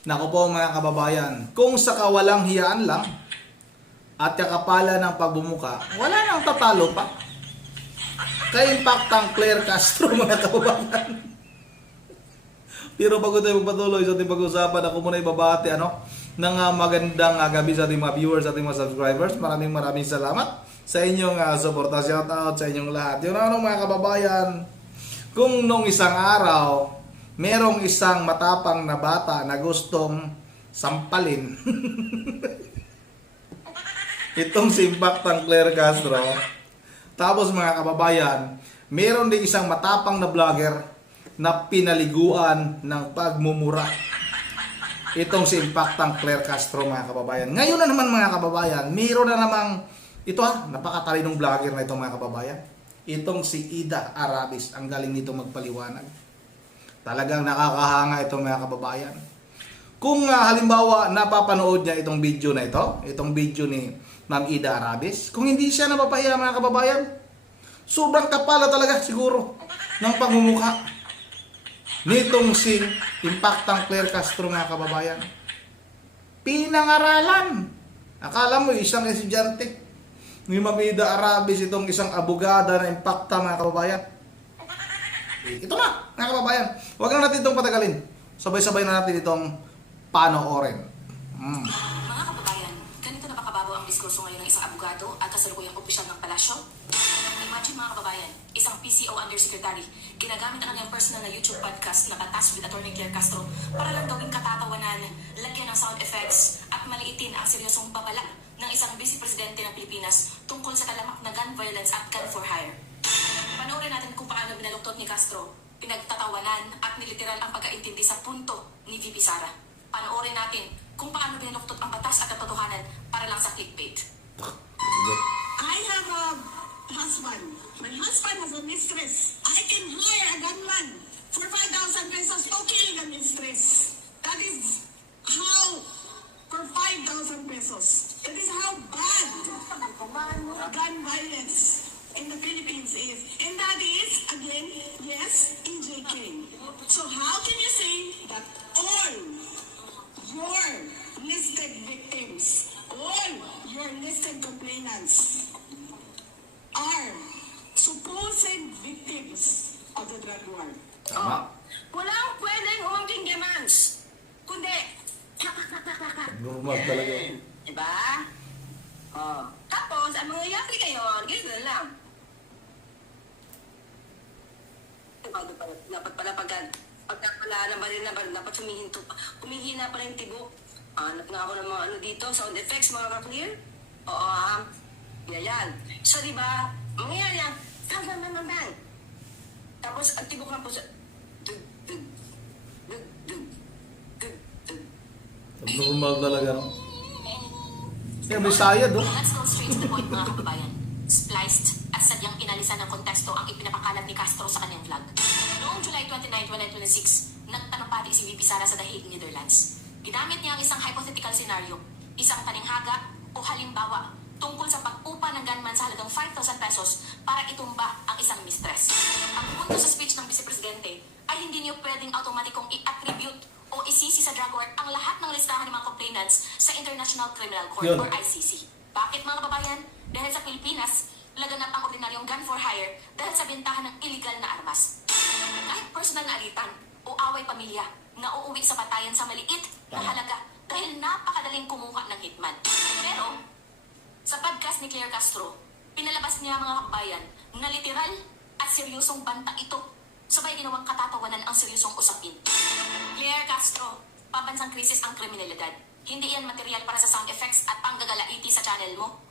Naku po mga kababayan, kung sa kawalang hiyaan lang at kakapala ng pagbumuka, wala nang tatalo pa. Kay Impactang Claire Castro mga kababayan. Pero bago tayo magpatuloy sa ating pag-usapan, ako muna ibabati ng magandang gabi sa ating mga viewers, sa ating mga subscribers. Maraming salamat sa inyong suporta. Shout out sa inyong lahat. Yun mga kababayan, kung nung isang araw, merong isang matapang na bata na gustong sampalin itong si Impactang Claire Castro. Tapos mga kababayan, meron din isang matapang na vlogger na pinaliguan ng pagmumura. Itong si Impactang Claire Castro mga kababayan. Ngayon na naman mga kababayan, meron na namang napakatalinong vlogger na itong mga kababayan. Itong si Ida Arabis, ang galing nito magpaliwanag. Talagang nakakahanga itong mga kababayan. Kung halimbawa napapanood niya itong video na ito, itong video ni Ma'am Ida Arabis, kung hindi siya napapahiya mga kababayan, sobrang kapala talaga siguro ng pagmumukha nitong si Impactang Claire Castro mga kababayan. Pinangaralan. Akala mo isang estudyante ni Ma'am Ida Arabis, itong isang abogada na Impacta mga kababayan. Ito na mga kababayan. Huwag na natin itong patagalin. Sabay-sabay na natin itong panoorin. Mga kababayan, ganito na ba kababaw ang diskurso ngayon ng isang abogado at kasalukuyang opisyal ng palasyo? Imagine mga kababayan, isang PCO Undersecretary, ginagamit ang kanyang personal na YouTube podcast na Batas with Attorney Claire Castro para lang gawing katatawanan, lagyan ng sound effects at maliitin ang seryosong babala ng isang Vice Presidente ng Pilipinas tungkol sa talamak na gun violence at gun for hire. Panoorin natin kung paano binaluktot ni Castro, pinagtatawanan at niliteral ang pagkaintindi sa punto ni VP Sara. Panoorin natin kung paano binaluktot ang batas at katotohanan para lang sa clickbait. I have a husband. My husband has a mistress. I can hire a gunman for 5,000 pesos to kill the mistress. That is how, for 5,000 pesos. That is how bad gun violence in the Philippines is. And that is, again, yes, EJK. So how can you say that all your listed victims, all your listed complainants are supposed victims of the drug war? Tama. Walang pwedeng umangking demands, kundi Normal talaga. diba? Tapos, ang mangyayari ngayon, ganito na lang. Dapat pala pagka pala dapat humihina pala yung tibok. Hanap nga ako ng mga dito, sound effects, mga ka-clear. Oo, yan. So, diba, mangyayari yan, bang. Tapos, ang tibok na po sa Normal talaga. May sayad Let's go straight to the point mga kababayan. Spliced at sadyang inalisan ng konteksto ang ipinapakalat ni Castro sa kanyang vlog. Noong July 29, 2026, nagtanumpati si VP Sara sa The Hague, Netherlands. Ginamit niya ang isang hypothetical scenario, isang paninghaga o halimbawa tungkol sa pag-upa ng gunman sa halagang 5,000 pesos para itumba ang isang mistress. Ang punto sa speech ng Vice Presidente ay hindi niyo pwedeng automatikong i-attribute o isisi sa drug war ang lahat ng listahan ng mga complainants sa International Criminal Court or ICC. Bakit mga kababayan? Dahil sa Pilipinas, laganap ang ordinaryong gun for hire dahil sa bentahan ng illegal na armas. Kahit personal na alitan o away pamilya na uuwi sa patayan sa maliit na halaga dahil napakadaling kumuha ng hitman. Pero, sa podcast ni Claire Castro, pinalabas niya mga kababayan na literal at seryosong banta ito, sabay ginawang katatawanan ang seryosong usapin. Claire Castro, pabansang krisis ang kriminalidad. Hindi yan material para sa sound effects at panggagalaiti sa channel mo.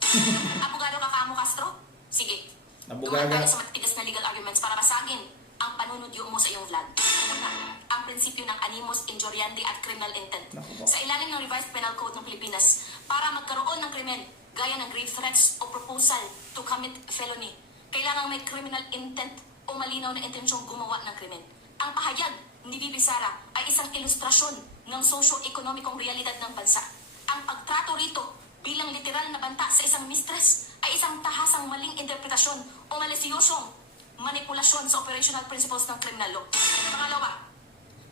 Abogado ka kamo, Castro? Sige. Dumaan tayo sa matitigas na legal arguments para basagin ang panunodyo mo sa iyong vlog. Una, ang prinsipyo ng animus injuriandi at criminal intent. Sa ilalim ng Revised Penal Code ng Pilipinas, para magkaroon ng krimen, gaya ng grave threats o proposal to commit felony, kailangang may criminal intent o malinaw na intensyong gumawa ng krimen. Ang pahayag ni VP Sara ay isang ilustrasyon ng socio-ekonomikong realidad ng bansa. Ang pagtrato rito bilang literal na banta sa isang mistress ay isang tahasang maling interpretasyon o malisyosong manipulasyon sa operational principles ng criminal law. Pangalawa,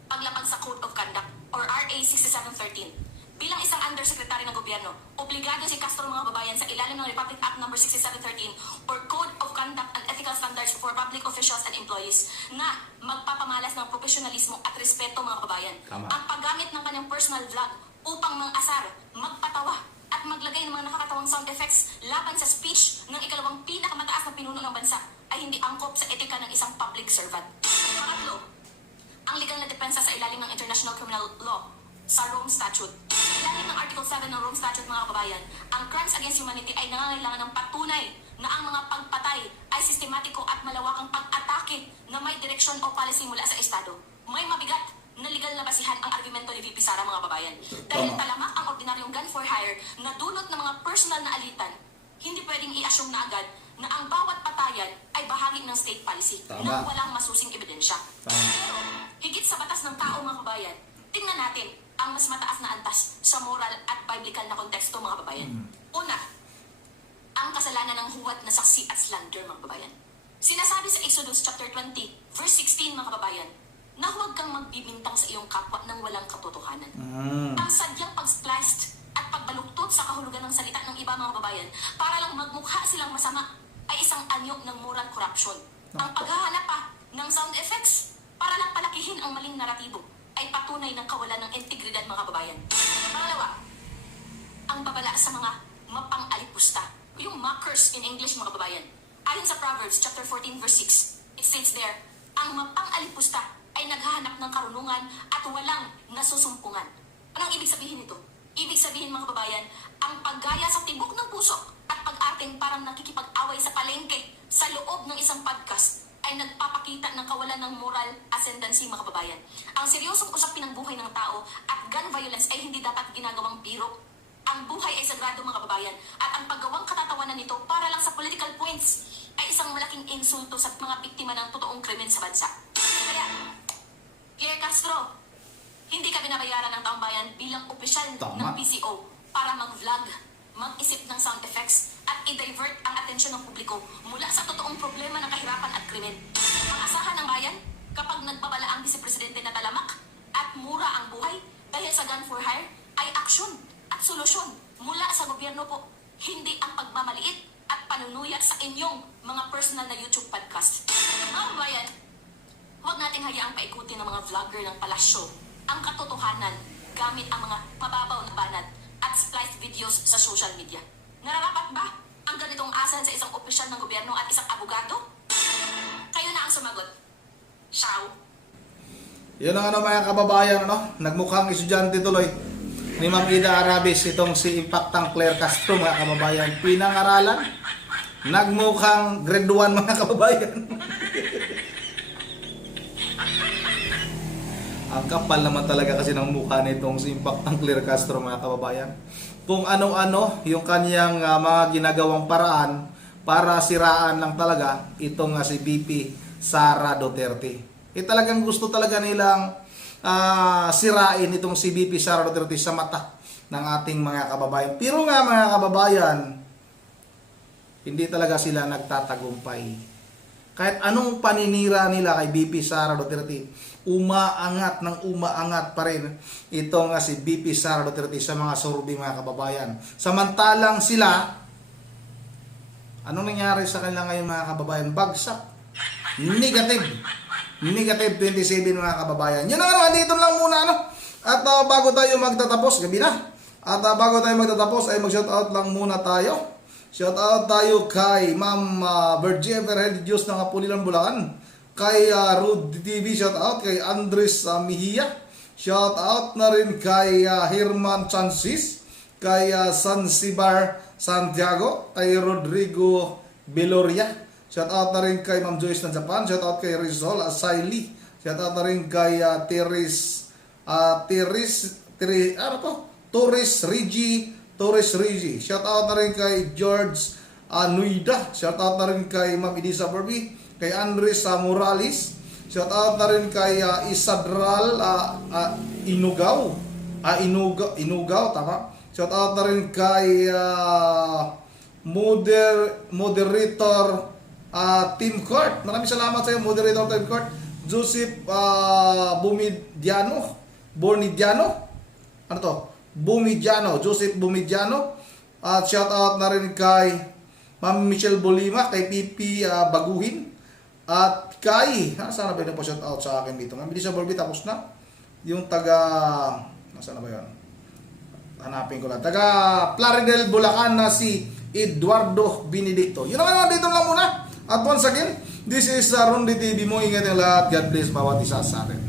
paglapag sa Code of Conduct. or RA 6713. Bilang isang undersecretary ng gobyerno, obligado si Castro mga kababayan sa ilalim ng Republic Act No. 6713 or Code of Conduct and Ethical Standards for Public Officials and Employees na magpapamalas ng profesionalismo at respeto mga kababayan. Tama. Ang paggamit ng kanyang personal vlog upang mang-asar, magpatawa at maglagay ng mga nakakatawang sound effects laban sa speech ng ikalawang pinakamataas na pinuno ng bansa ay hindi angkop sa etika ng isang public servant. Pangatlo, ang legal na depensa sa ilalim ng International Criminal Law sa Rome Statute. Ilalim ng Article 7 ng Rome Statute mga kababayan, ang crimes against humanity ay nangangailangan ng patunay na ang mga pagpatay ay sistematiko at malawakang pag-atake na may direksyon o policy mula sa Estado. May mabigat na legal na basihan ang argumento ni VP Sara mga kababayan. Dahil talamak ang ordinaryong gun for hire na dulot ng mga personal na alitan, hindi pwedeng i-assume na agad na ang bawat patayan ay bahagi ng state policy Tama. na walang masusing ebidensya. Tama. Pero, higit sa batas ng tao mga kababayan, tingnan natin ang mas mataas na antas sa moral at biblical na konteksto mga kababayan. Una, ang kasalanan ng huwad na saksi at slander mga kababayan. Sinasabi sa Exodus chapter 20, verse 16 mga kababayan, na huwag kang magbibintang sa iyong kapwa ng walang katotohanan. Ang sadyang pag-spliced at pagbaluktot sa kahulugan ng salita ng iba mga kababayan para lang magmukha silang masama ay isang anyo ng moral corruption. Ang paghahanap pa ng sound effects para lang palakihin ang maling naratibo ay patunay ng kawalan ng integridad mga kababayan. Pangalawa, ang babala sa mga mapang-alipusta, yung mockers in English mga kababayan. Ayon sa Proverbs chapter 14 verse 6, it states there, ang mapang-alipusta ay naghahanap ng karunungan at walang nasusumpungan. Anong ibig sabihin nito? Ibig sabihin mga kababayan, ang paggaya sa tibok ng puso at pag-arting parang nakikipag-away sa palengke sa loob ng isang podcast ay nagpapakita ng kawalan ng moral ascendancy mga kababayan. Ang seryosong usapin ng buhay ng tao at gun violence ay hindi dapat ginagawang biro. Ang buhay ay sagrado mga kababayan at ang paggawang katatawanan nito para lang sa political points ay isang malaking insulto sa mga biktima ng totoong krimen sa bansa. Kaya, Pierre Castro, hindi ka binabayaran ng taong bayan bilang opisyal Tama. ng PCO para mag-vlog, mag-isip ng sound effects at i-divert ang atensyon ng publiko mula sa totoong problema ng kahirapan at krimen. Ang asahan ng bayan kapag nagbabala ang vice-presidente na talamak at mura ang buhay dahil sa gun for hire ay aksyon at solusyon mula sa gobyerno po, hindi ang pagmamaliit at panunuya sa inyong mga personal na YouTube podcast. Mga bayan, huwag nating hayaang paikutin ng mga vlogger ng palasyo ang katotohanan gamit ang mga mababaw na banat at spliced videos sa social media. Nararapat ba ang ganitong asan sa isang opisyal ng gobyerno at isang abogado? Kayo na ang sumagot. Ciao. Yun ang mga kababayan, nagmukhang estudyante tuloy ni Ma'am Ida Arabis, itong si Impactang Claire Castro mga kababayan. Pinangaralan, nagmukhang grade 1 mga kababayan. Ang kapal naman talaga kasi ng mukha nitong si Impactang Claire Castro mga kababayan. Kung ano-ano yung kanyang mga ginagawang paraan para siraan lang talaga itong si VP Sara Duterte. Talagang gusto talaga nilang sirain itong si VP Sara Duterte sa mata ng ating mga kababayan. Pero nga mga kababayan, hindi talaga sila nagtatagumpay. Kahit anong paninira nila kay VP Sara Duterte, umaangat pa rin itong si VP Sara Duterte sa mga survey mga kababayan. Samantalang sila, anong nangyari sa kanila ngayon mga kababayan? Bagsak. Negative 27 mga kababayan. Yun ang dito lang muna At bago tayo magtatapos, gabi na. At bago tayo magtatapos ay mag-shoutout lang muna tayo. Shoutout tayo kay Ma'am Virgie Everhead Diyos ng Apulilan Bulacan. Kay Rude TV, shoutout kay Andres Mejia. Shoutout na rin kay Herman Chansis, kay Sansibar Santiago, kay Rodrigo Beloria. Shoutout na rin kay Ma'am Joyce ng Japan. Shoutout kay Rizal Asaili. Shoutout na rin kay Torres Rigi. Shoutout na rin kay George Nuida. Shoutout na rin kay Ma'am Edisa Barbie. Kay Andres Morales. Shoutout na rin kay Isadral Inugaw. Inugaw, tama. Shoutout na rin kay moderator Team Court. Maraming salamat sa iyo, moderator Team Court. Joseph Bornidiano. Ano to? Bumidiano, Joseph Bumidiano. At shout out na rin kay Ma'am Michelle Bolima, kay Pipi Baguhin. At kay, sana ba yun po shout out sa akin dito? Ma'am Melissa Borbi, tapos na. Yung taga, nasaan na ba yun? Hanapin ko lang. Taga Plaridel, Bulacan na si Eduardo Benedicto. Yun naman, dito lang muna. At once again, this is Ronde TV mo. Ingat yung lahat. God bless bawat isa sa atin.